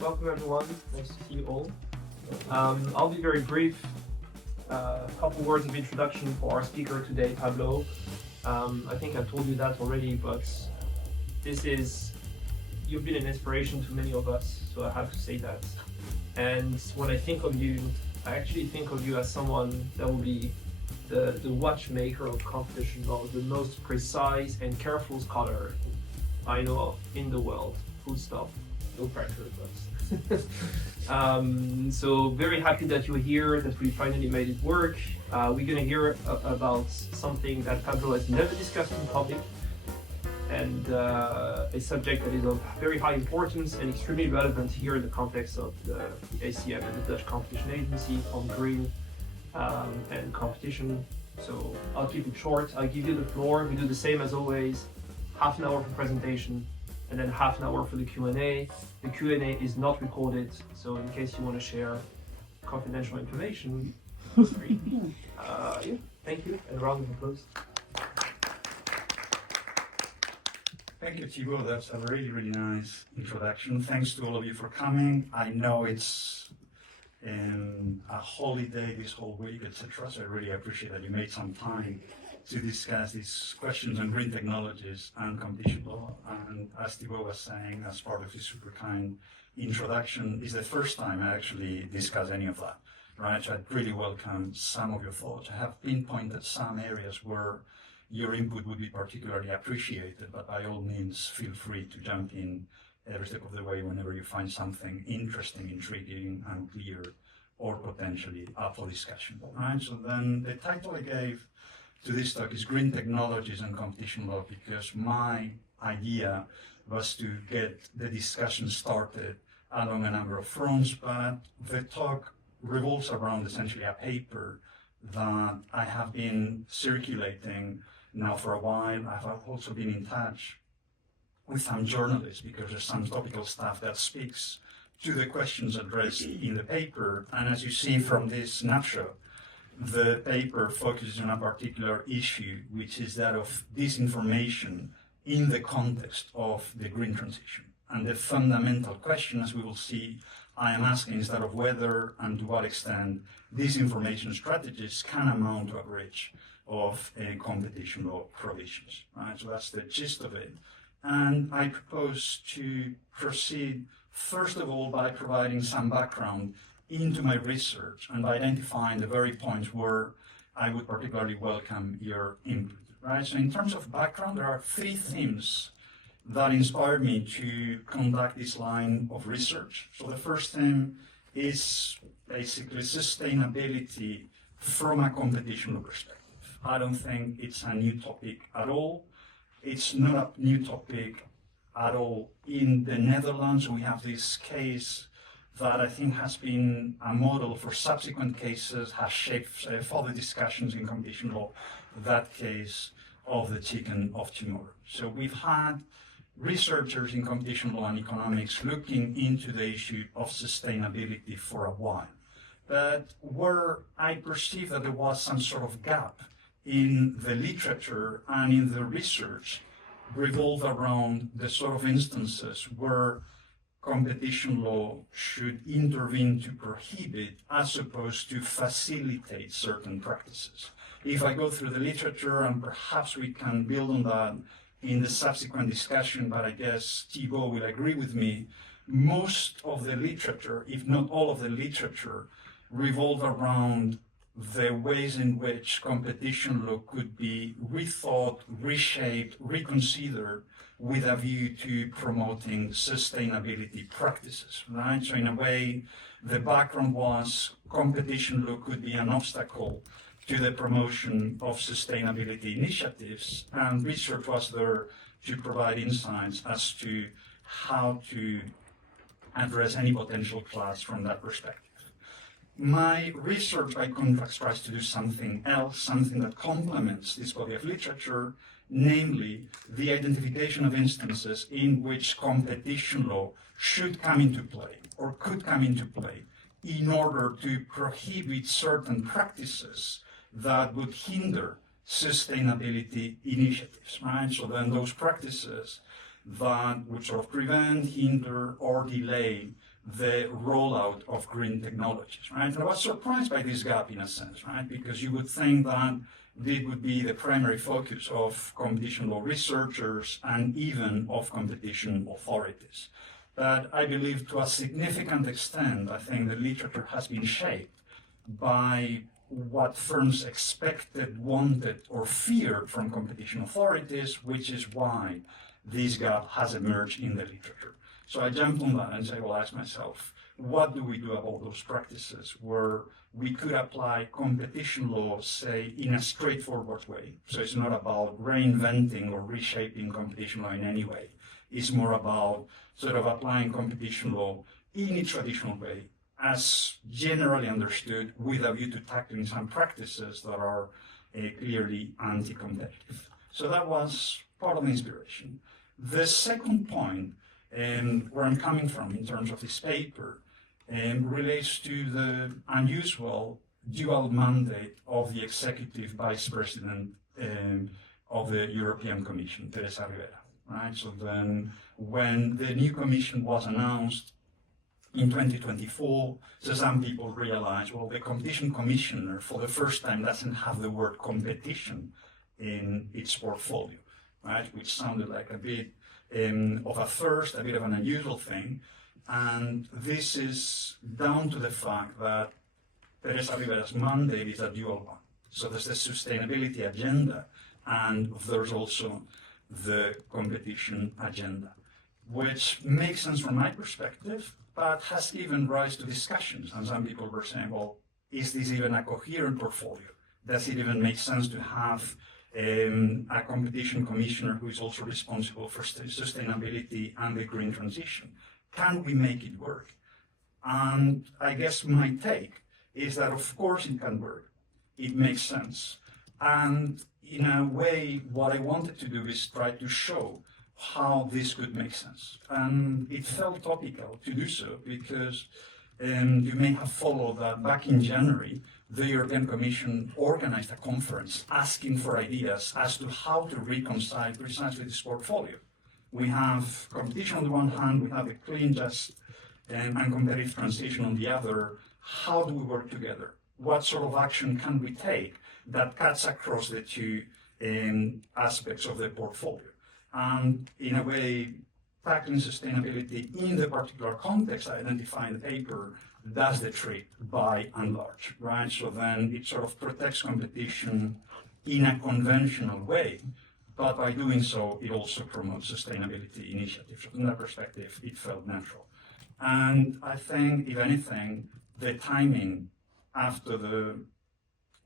Welcome everyone. Nice to see you all. I'll be very brief. A couple words of introduction for our speaker today, Pablo. I think I told you that already, but you've been an inspiration to many of us, so I have to say that. And when I think of you, I actually think of you as someone that will be the watchmaker of competition law, the most precise and careful scholar I know of in the world. Full stop. No pressure, but so very happy that you're here, that we finally made it work. We're going to hear about something that Pablo has never discussed in public, and a subject that is of very high importance and extremely relevant here in the context of the ACM and the Dutch Competition Agency on green and competition. So I'll keep it short. I'll give you the floor. We do the same as always, half an hour for presentation, and then half an hour for the Q&A. The Q&A is not recorded, so in case you want to share confidential information, feel free. Thank you, and a round of applause. Thank you, Thibaut. That's a really, really nice introduction. Thanks to all of you for coming. I know it's a holiday this whole week, etc. So I really appreciate that you made some time to discuss these questions on green technologies and competition law. And as Thibaut was saying, as part of his super kind introduction, is the first time I actually discuss any of that, right? So I'd really welcome some of your thoughts. I have pinpointed some areas where your input would be particularly appreciated, but by all means, feel free to jump in every step of the way whenever you find something interesting, intriguing, unclear, or potentially up for discussion, right? So then the title I gave to this talk is Green Technologies and Competition Law, because my idea was to get the discussion started along a number of fronts, but the talk revolves around essentially a paper that I have been circulating now for a while. I've also been in touch with some journalists because there's some topical stuff that speaks to the questions addressed in the paper. And as you see from this snapshot, the paper focuses on a particular issue, which is that of disinformation in the context of the green transition. And the fundamental question, as we will see, I am asking is that of whether and to what extent disinformation strategies can amount to a breach of competition law provisions. Right? So that's the gist of it. And I propose to proceed, first of all, by providing some background into my research and by identifying the very points where I would particularly welcome your input. Right? So in terms of background, there are three themes that inspired me to conduct this line of research. So the first theme is basically sustainability from a competition law perspective. I don't think it's a new topic at all. It's not a new topic at all. In the Netherlands, we have this case that I think has been a model for subsequent cases, has shaped further discussions in competition law, that case of the chicken of tomorrow. So we've had researchers in competition law and economics looking into the issue of sustainability for a while. But where I perceived that there was some sort of gap in the literature and in the research revolved around the sort of instances where competition law should intervene to prohibit as opposed to facilitate certain practices. If I go through the literature, and perhaps we can build on that in the subsequent discussion, but I guess Thibaut will agree with me, most of the literature, if not all of the literature, revolve around the ways in which competition law could be rethought, reshaped, reconsidered with a view to promoting sustainability practices, right? So in a way, the background was competition law could be an obstacle to the promotion of sustainability initiatives, and research was there to provide insights as to how to address any potential clash from that perspective. My research, by contrast, tries to do something else, something that complements this body of literature, namely the identification of instances in which competition law should come into play or could come into play in order to prohibit certain practices that would hinder sustainability initiatives, right? So then those practices that would sort of prevent, hinder, or delay the rollout of green technologies, right? And I was surprised by this gap in a sense, right? Because you would think that this would be the primary focus of competition law researchers and even of competition authorities. But I believe to a significant extent, I think the literature has been shaped by what firms expected, wanted, or feared from competition authorities, which is why this gap has emerged in the literature. So I jumped on that and said, well, ask myself, what do we do about those practices where we could apply competition law, say, in a straightforward way? So it's not about reinventing or reshaping competition law in any way. It's more about sort of applying competition law in its traditional way, as generally understood, with a view to tackling some practices that are clearly anti-competitive. So that was part of the inspiration. The second point, where I'm coming from in terms of this paper, relates to the unusual dual mandate of the executive vice president of the European Commission, Teresa Rivera. Right? So then, when the new commission was announced in 2024, so some people realized, well, the competition commissioner for the first time doesn't have the word competition in its portfolio, right? Which sounded like a bit of a first, a bit of an unusual thing. And this is down to the fact that Teresa Rivera's mandate is a dual one. So there's the sustainability agenda, and there's also the competition agenda, which makes sense from my perspective, but has given rise to discussions. And some people were saying, well, is this even a coherent portfolio? Does it even make sense to have a competition commissioner who is also responsible for sustainability and the green transition? Can we make it work? And I guess my take is that, of course, it can work. It makes sense. And in a way, what I wanted to do is try to show how this could make sense. And it felt topical to do so because you may have followed that back in January, the European Commission organized a conference asking for ideas as to how to reconcile precisely this portfolio. We have competition on the one hand, we have the clean, just, and competitive transition on the other. How do we work together? What sort of action can we take that cuts across the two aspects of the portfolio? And in a way, tackling sustainability in the particular context I identify in the paper does the trick by and large, right? So then it sort of protects competition in a conventional way, but by doing so, it also promotes sustainability initiatives. From that perspective, it felt natural. And I think, if anything, the timing after the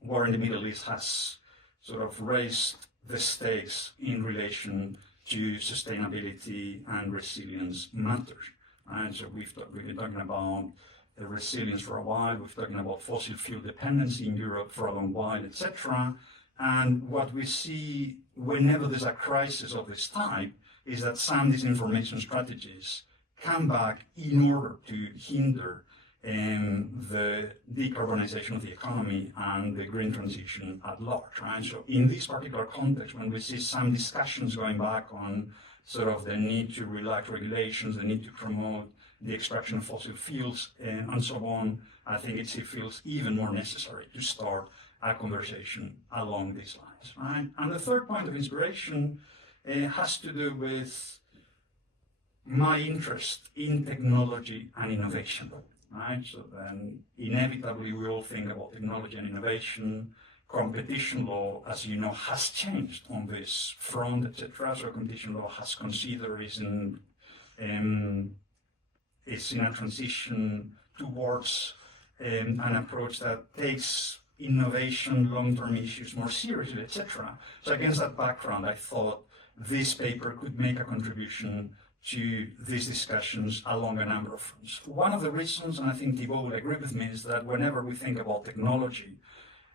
war in the Middle East has sort of raised the stakes in relation to sustainability and resilience matters. And so we've been talking about the resilience for a while, we've been talking about fossil fuel dependency in Europe for a long while, etc. And what we see whenever there's a crisis of this type is that some disinformation strategies come back in order to hinder the decarbonization of the economy and the green transition at large, right? So in this particular context, when we see some discussions going back on sort of the need to relax regulations, the need to promote the extraction of fossil fuels, and so on, I think it feels even more necessary to start a conversation along these lines, right? And the third point of inspiration has to do with my interest in technology and innovation. Right? So then inevitably we all think about technology and innovation. Competition law, as you know, has changed on this front, etc. So competition law has considered is in a transition towards an approach that takes innovation, long-term issues more seriously, etc. So against that background, I thought this paper could make a contribution to these discussions along a number of fronts. One of the reasons, and I think Thibault will agree with me, is that whenever we think about technology,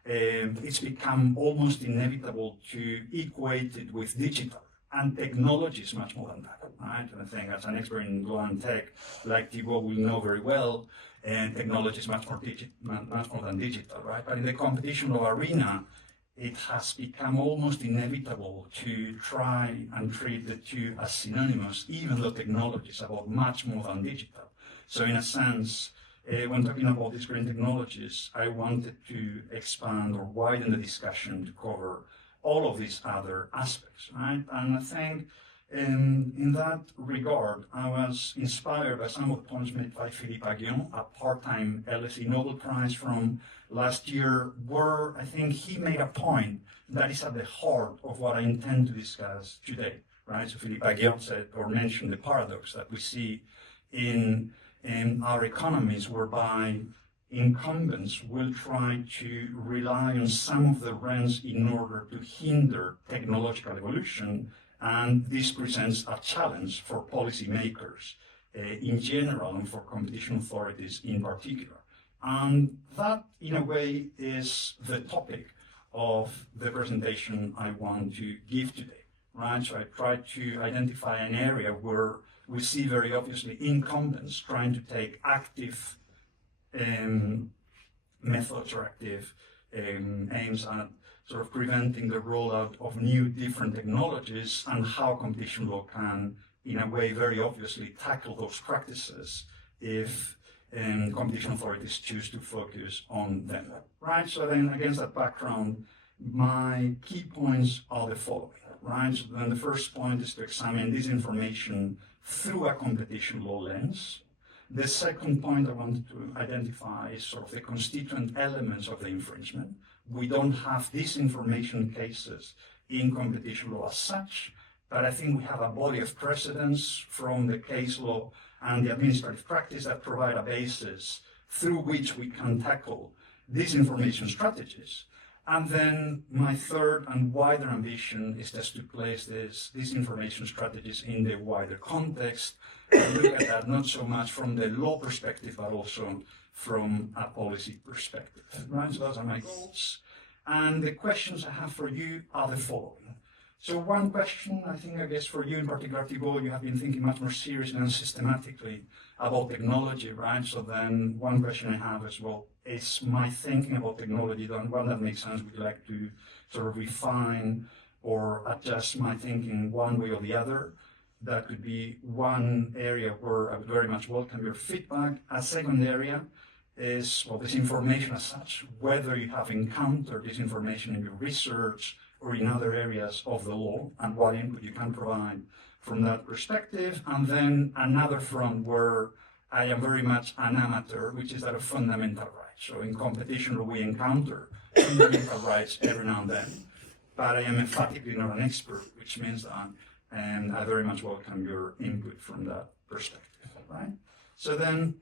it's become almost inevitable to equate it with digital. And technology is much more than that, right? And I think as an expert in law and tech, like Thibault will know very well, and technology is much more than digital, right? But in the competition law arena, it has become almost inevitable to try and treat the two as synonymous, even though technology is about much more than digital. So in a sense, when talking about these green technologies, I wanted to expand or widen the discussion to cover all of these other aspects, right? And I think in that regard, I was inspired by some of the points made by Philippe Aghion, a part-time LSE Nobel Prize from last year, where I think he made a point that is at the heart of what I intend to discuss today, right? So Philippe Aghion said or mentioned the paradox that we see in our economies, whereby incumbents will try to rely on some of the rents in order to hinder technological evolution, and this presents a challenge for policymakers in general and for competition authorities in particular. And that, in a way, is the topic of the presentation I want to give today, right? So I tried to identify an area where we see very obviously incumbents trying to take active methods or active aims at sort of preventing the rollout of new different technologies, and how competition law can, in a way, very obviously tackle those practices if competition authorities choose to focus on them, right? So then against that background, my key points are the following, right? So then the first point is to examine this information through a competition law lens. The second point I wanted to identify is sort of the constituent elements of the infringement. We don't have disinformation cases in competition law as such, but I think we have a body of precedents from the case law and the administrative practice that provide a basis through which we can tackle disinformation strategies. And then my third and wider ambition is just to place these information strategies in the wider context and look at that not so much from the law perspective, but also from a policy perspective, right? So those are my goals. And the questions I have for you are the following. So one question, I think, I guess for you in particular, Thibault, you have been thinking much more seriously and systematically about technology, right? So then one question I have is, well, is my thinking about technology, then one that makes sense, would you like to sort of refine or adjust my thinking one way or the other? That could be one area where I would very much welcome your feedback. A second area is, well, this information as such, whether you have encountered this information in your research or in other areas of the law, and what input you can provide from that perspective. And then another front where I am very much an amateur, which is that of fundamental rights. So in competition, we encounter fundamental rights every now and then, but I am emphatically not an expert, which means that I very much welcome your input from that perspective, right? So then,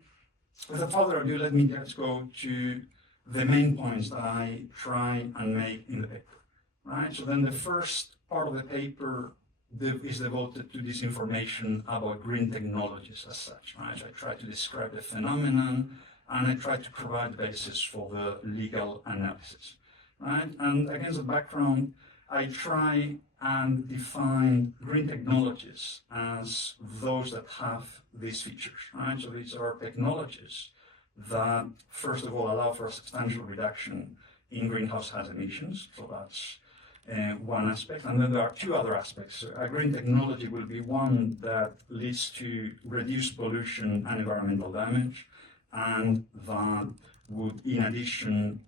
without further ado, let me just go to the main points that I try and make in the paper, right? So then the first part of the paper is devoted to this information about green technologies as such, right? So I try to describe the phenomenon, and I try to provide the basis for the legal analysis, right? And against the background, I try and define green technologies as those that have these features, right? So these are technologies that, first of all, allow for a substantial reduction in greenhouse gas emissions. So that's one aspect. And then there are two other aspects. A green technology will be one that leads to reduced pollution and environmental damage, and that would, in addition,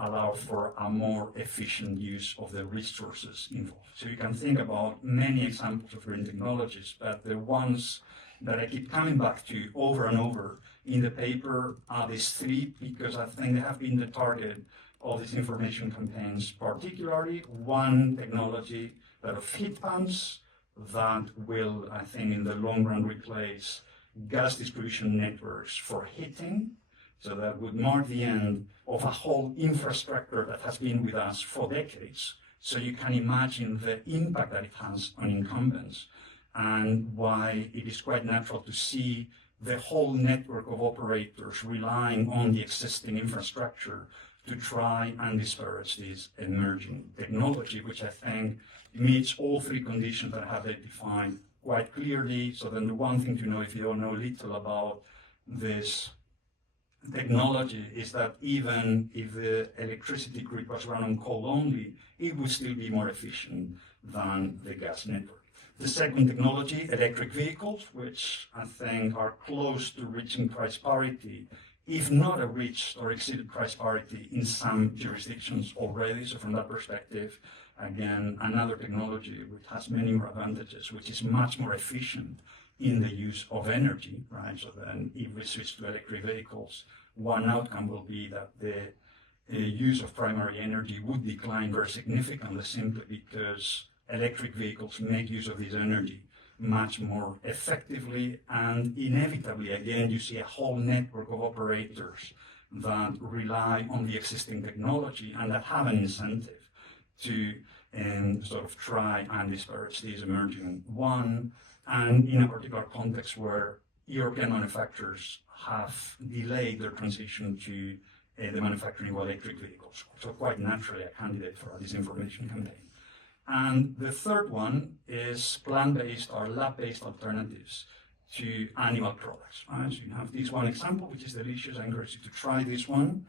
allow for a more efficient use of the resources involved. So you can think about many examples of green technologies, but the ones that I keep coming back to over and over in the paper are these three, because I think they have been the target of these information campaigns, particularly one technology, that of heat pumps, that will, I think, in the long run replace gas distribution networks for heating. So that would mark the end of a whole infrastructure that has been with us for decades. So you can imagine the impact that it has on incumbents, and why it is quite natural to see the whole network of operators relying on the existing infrastructure to try and disparage this emerging technology, which I think meets all three conditions that I have defined quite clearly. So then the one thing to know, if you don't know little about this technology, is that even if the electricity grid was run on coal only, it would still be more efficient than the gas network. The second technology, electric vehicles, which I think are close to reaching price parity, if not a reached or exceeded price parity in some jurisdictions already. So from that perspective, again, another technology which has many more advantages, which is much more efficient in the use of energy, right? So then if we switch to electric vehicles, one outcome will be that the use of primary energy would decline very significantly, simply because electric vehicles make use of this energy much more effectively, and inevitably, again, you see a whole network of operators that rely on the existing technology and that have an incentive to sort of try and disparage this emerging one, and in a particular context where European manufacturers have delayed their transition to the manufacturing of electric vehicles. So quite naturally a candidate for a disinformation campaign. And the third one is plant-based or lab-based alternatives to animal products. Right? So you have this one example, which is delicious. I encourage you to try this one.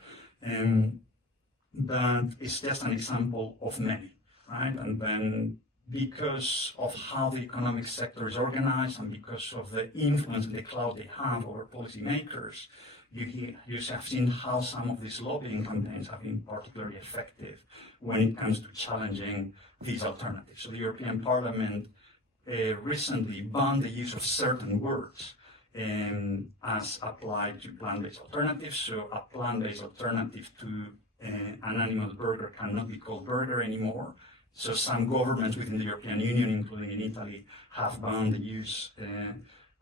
But it's just an example of many, right? And then because of how the economic sector is organized and because of the influence and the clout they have over policymakers, you have seen how some of these lobbying campaigns have been particularly effective when it comes to challenging these alternatives. So the European Parliament recently banned the use of certain words as applied to plant-based alternatives. So a plant-based alternative to an animal burger cannot be called burger anymore. So some governments within the European Union, including in Italy, have banned the use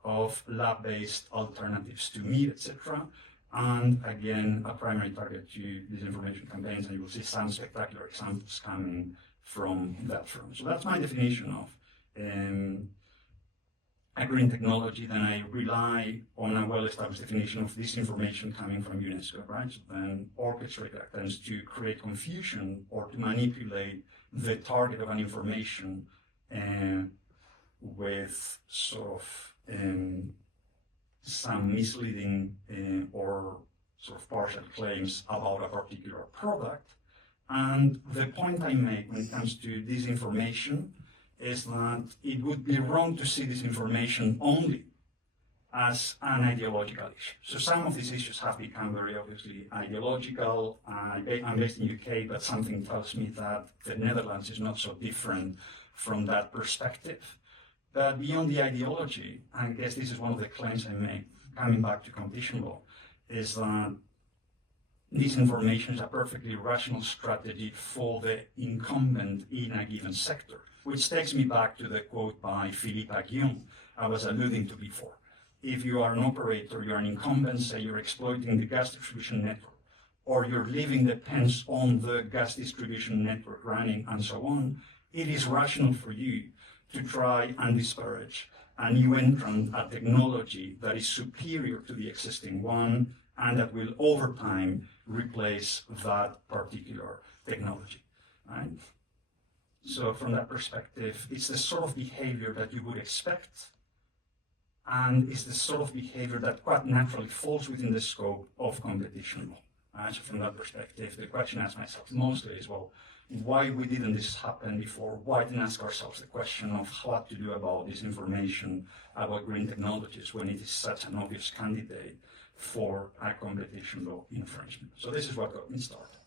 of lab-based alternatives to meat, etc. And again, a primary target to disinformation campaigns, and you will see some spectacular examples coming from that front. So that's my definition of a green technology. Then I rely on a well-established definition of disinformation coming from UNESCO, right? So then orchestrate attempts to create confusion or to manipulate the target of an information with sort of some misleading or sort of partial claims about a particular product. And the point I make when it comes to disinformation is that it would be wrong to see disinformation only as an ideological issue. So some of these issues have become very obviously ideological. I'm based in the UK, but something tells me that the Netherlands is not so different from that perspective. But beyond the ideology, I guess this is one of the claims I make, coming back to competition law, is that disinformation is a perfectly rational strategy for the incumbent in a given sector, which takes me back to the quote by Philippe Aghion I was alluding to before. If you are an operator, you're an incumbent, say you're exploiting the gas distribution network, or your living depends on the gas distribution network running and so on, it is rational for you to try and disparage a new entrant, a technology that is superior to the existing one and that will over time replace that particular technology, right? So from that perspective, it's the sort of behavior that you would expect, and it's the sort of behavior that quite naturally falls within the scope of competition law. So from that perspective, the question I ask myself mostly is, well, why didn't this happen before? Why didn't ask ourselves the question of what to do about this information about green technologies when it is such an obvious candidate for a competition law infringement? So this is what got me started.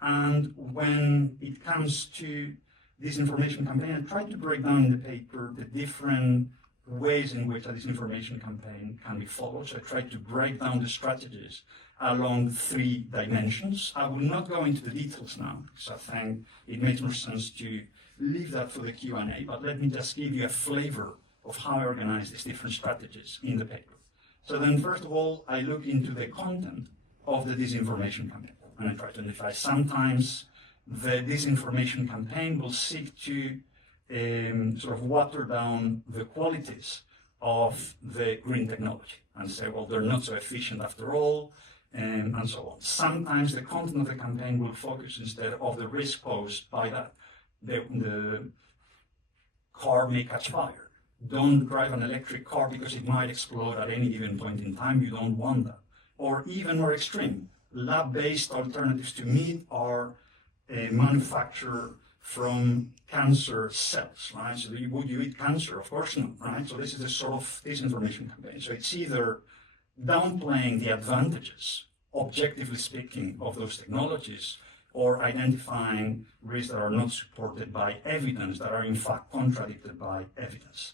And when it comes to this disinformation campaign, I tried to break down in the paper the different ways in which a disinformation campaign can be followed. So I tried to break down the strategies along 3 dimensions. I will not go into the details now, because I think it makes more sense to leave that for the Q&A, but let me just give you a flavor of how I organize these different strategies in the paper. So then, first of all, I look into the content of the disinformation campaign, and I try to identify sometimes the disinformation campaign will seek to sort of water down the qualities of the green technology and say, well, they're not so efficient after all, and so on. Sometimes the content of the campaign will focus instead of the risk posed by that. The car may catch fire. Don't drive an electric car because it might explode at any given point in time. You don't want that. Or even more extreme, lab-based alternatives to meat are manufactured from cancer cells, right? So would you eat cancer? Of course not, right? So this is a sort of disinformation campaign. So it's either downplaying the advantages, objectively speaking, of those technologies, or identifying risks that are not supported by evidence, that are in fact contradicted by evidence.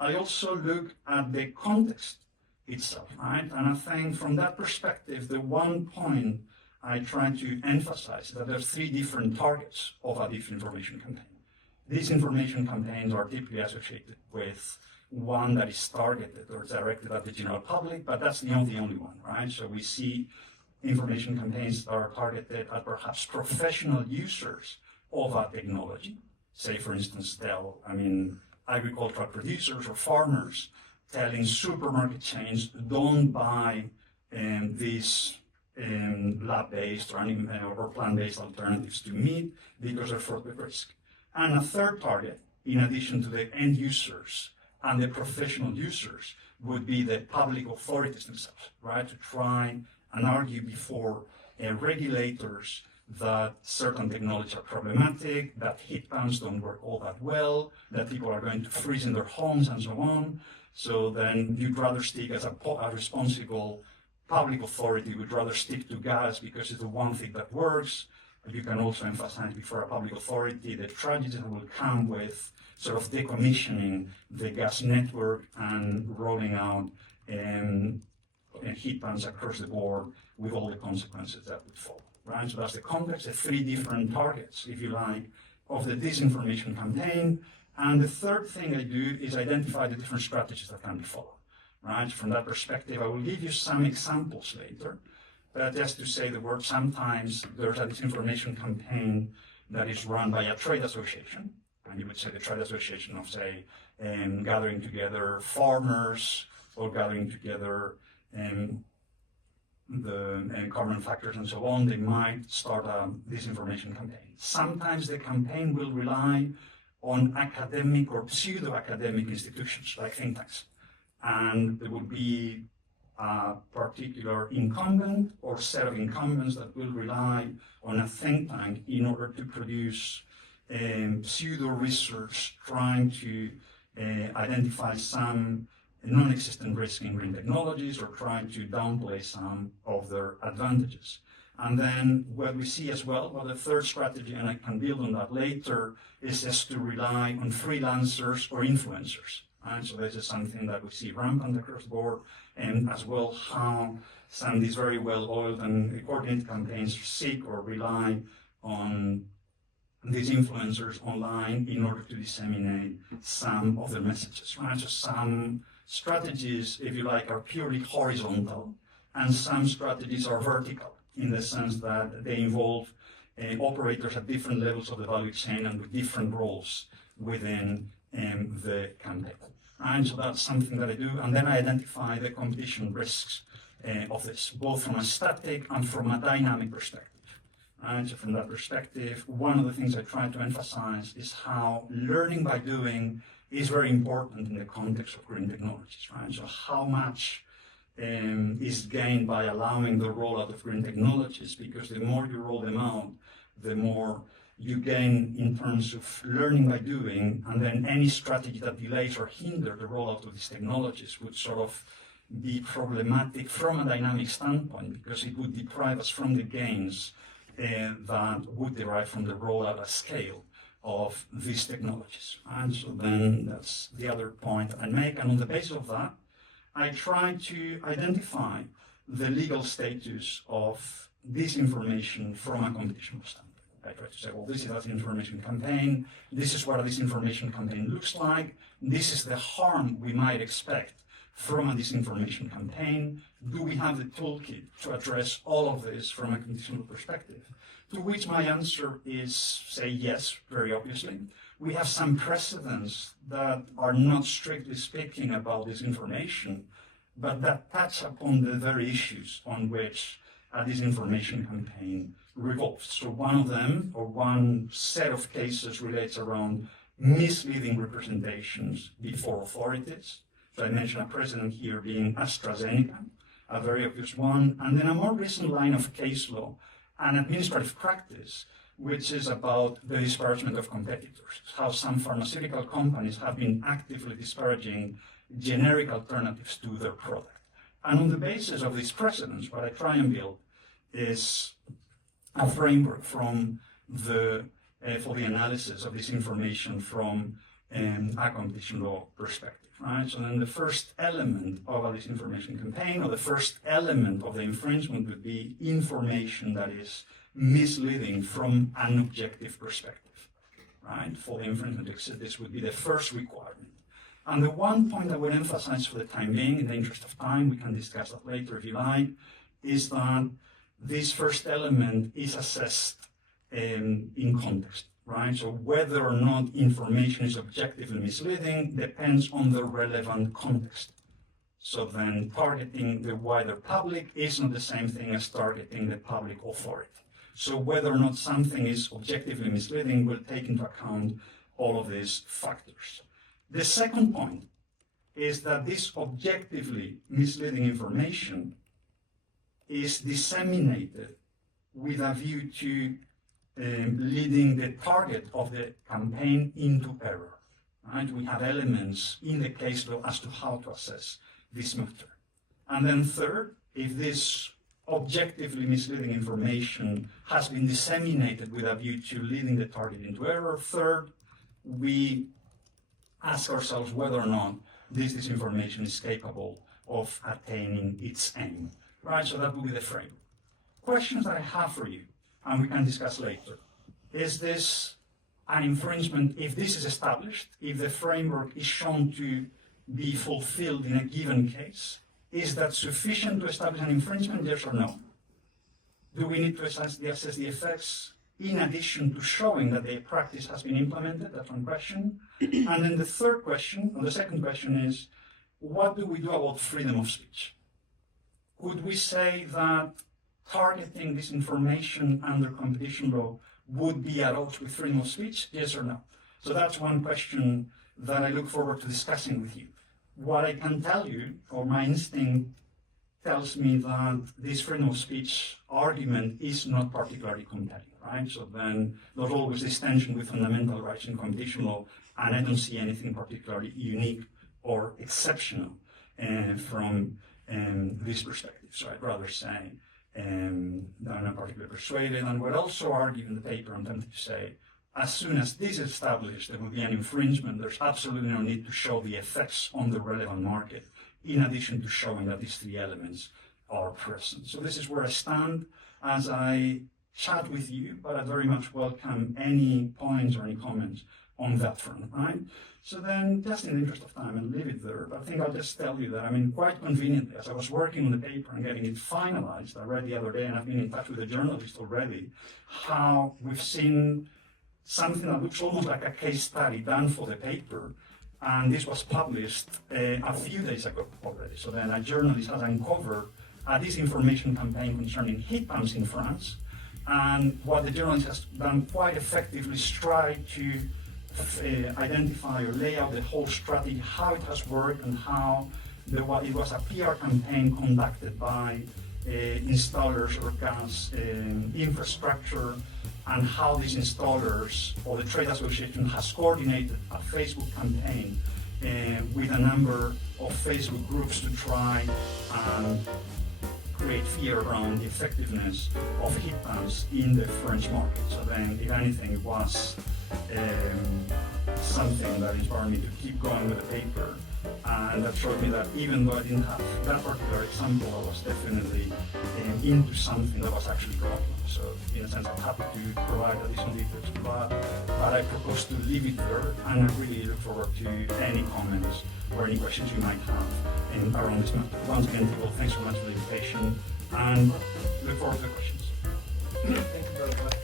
I also look at the context itself, right? And I think from that perspective, the one point I try to emphasize is that there are three different targets of a disinformation campaign. Disinformation campaigns are typically associated with one that is targeted or directed at the general public, but that's not the only one, right? So we see information campaigns that are targeted at perhaps professional users of a technology. Say, for instance, agricultural producers or farmers telling supermarket chains, don't buy these lab-based or plant-based alternatives to meat because they're fraught with risk. And a third target, in addition to the end users and the professional users, would be the public authorities themselves, right? To try and argue before regulators that certain technologies are problematic, that heat pumps don't work all that well, that people are going to freeze in their homes and so on. So then you'd rather stick as a responsible public authority, would rather stick to gas because it's the one thing that works. But you can also emphasize before a public authority the tragedy that will come with sort of decommissioning the gas network and rolling out heat pumps across the board with all the consequences that would follow. Right? So that's the context, the three different targets, if you like, of the disinformation campaign. And the third thing I do is identify the different strategies that can be followed. Right? From that perspective, I will give you some examples later. But just to say the word, sometimes there's a disinformation campaign that is run by a trade association. And you would say the trade association of, say, gathering together farmers or gathering together the car manufacturers and so on. They might start a disinformation campaign. Sometimes the campaign will rely on academic or pseudo-academic institutions like think tanks. And there will be a particular incumbent or set of incumbents that will rely on a think tank in order to produce pseudo-research trying to identify some non-existent risk in green technologies or trying to downplay some of their advantages. And then what we see as well, the third strategy, and I can build on that later, is just to rely on freelancers or influencers. And so this is something that we see rampant across the board, and as well how some of these very well-oiled and coordinated campaigns seek or rely on these influencers online in order to disseminate some of their messages. Right? So some strategies, if you like, are purely horizontal, and some strategies are vertical in the sense that they involve operators at different levels of the value chain and with different roles within the campaign. And so that's something that I do, and then I identify the competition risks of this, both from a static and from a dynamic perspective. And so from that perspective, one of the things I try to emphasize is how learning by doing is very important in the context of green technologies, right? So how much is gained by allowing the rollout of green technologies, because the more you roll them out, the more you gain in terms of learning by doing, and then any strategy that delays or hinders the rollout of these technologies would sort of be problematic from a dynamic standpoint, because it would deprive us from the gains that would derive from the rollout at scale of these technologies. And so then that's the other point I make, and on the basis of that, I try to identify the legal status of disinformation from a competition standpoint. I try to say, well, this is a disinformation campaign, this is what a disinformation campaign looks like, this is the harm we might expect from a disinformation campaign. Do we have the toolkit to address all of this from a competition perspective? To which my answer is, say, yes, very obviously. We have some precedents that are not strictly speaking about disinformation, but that touch upon the very issues on which a disinformation campaign revolves. So one of them, or one set of cases, relates around misleading representations before authorities. So I mentioned a precedent here being AstraZeneca, a very obvious one, and then a more recent line of case law and administrative practice which is about the disparagement of competitors, how some pharmaceutical companies have been actively disparaging generic alternatives to their product. And on the basis of these precedents, what I try and build is a framework from for the analysis of this information from a competition law perspective, right? So then the first element of a disinformation campaign, or the first element of the infringement, would be information that is misleading from an objective perspective, right? For the infringement to exist, this would be the first requirement. And the one point I would emphasize for the time being, in the interest of time, we can discuss that later if you like, is that this first element is assessed in context, right? So whether or not information is objectively misleading depends on the relevant context. So then targeting the wider public is not the same thing as targeting the public authority. So whether or not something is objectively misleading will take into account all of these factors. The second point is that this objectively misleading information is disseminated with a view to leading the target of the campaign into error. Right? We have elements in the case law as to how to assess this matter. And then third, if this objectively misleading information has been disseminated with a view to leading the target into error, third, we ask ourselves whether or not this disinformation is capable of attaining its aim. Right? So that will be the frame. Questions that I have for you, and we can discuss later. Is this an infringement if this is established, if the framework is shown to be fulfilled in a given case? Is that sufficient to establish an infringement, yes or no? Do we need to assess the effects in addition to showing that the practice has been implemented? That's one question. And then the third question, or the second question is, what do we do about freedom of speech? Could we say that targeting this information under competition law would be at odds with freedom of speech? Yes or no? So that's one question that I look forward to discussing with you. What I can tell you, or my instinct tells me that this freedom of speech argument is not particularly compelling, right? So then there's always this tension with fundamental rights in competition law, and I don't see anything particularly unique or exceptional from this perspective. So I'd rather say that I'm not particularly persuaded, and would also argue in the paper, I'm tempted to say, as soon as this is established, there will be an infringement. There's absolutely no need to show the effects on the relevant market, in addition to showing that these three elements are present. So this is where I stand as I chat with you, but I very much welcome any points or any comments on that front, right? So then, just in the interest of time, I'll leave it there, but I think I'll just tell you that, I mean, quite conveniently, as I was working on the paper and getting it finalized, I read the other day, and I've been in touch with a journalist already, how we've seen something that looks almost like a case study done for the paper, and this was published a few days ago already. So then a journalist has uncovered a disinformation campaign concerning heat pumps in France, and what the journalist has done quite effectively is try to identify or lay out the whole strategy, how it has worked, and how it was a PR campaign conducted by installers or gas infrastructure, and how these installers or the trade association has coordinated a Facebook campaign with a number of Facebook groups to try and create fear around the effectiveness of heat pumps in the French market. So then, if anything, it was something that inspired me to keep going with the paper, and that showed me that even though I didn't have that particular example, I was definitely into something that was actually wrong. So in a sense, I'm happy to provide additional details, but I propose to leave it there, and I really look forward to any comments or any questions you might have around this matter. Once again, people, thanks so much for the invitation, and look forward to the questions. Thank you very much.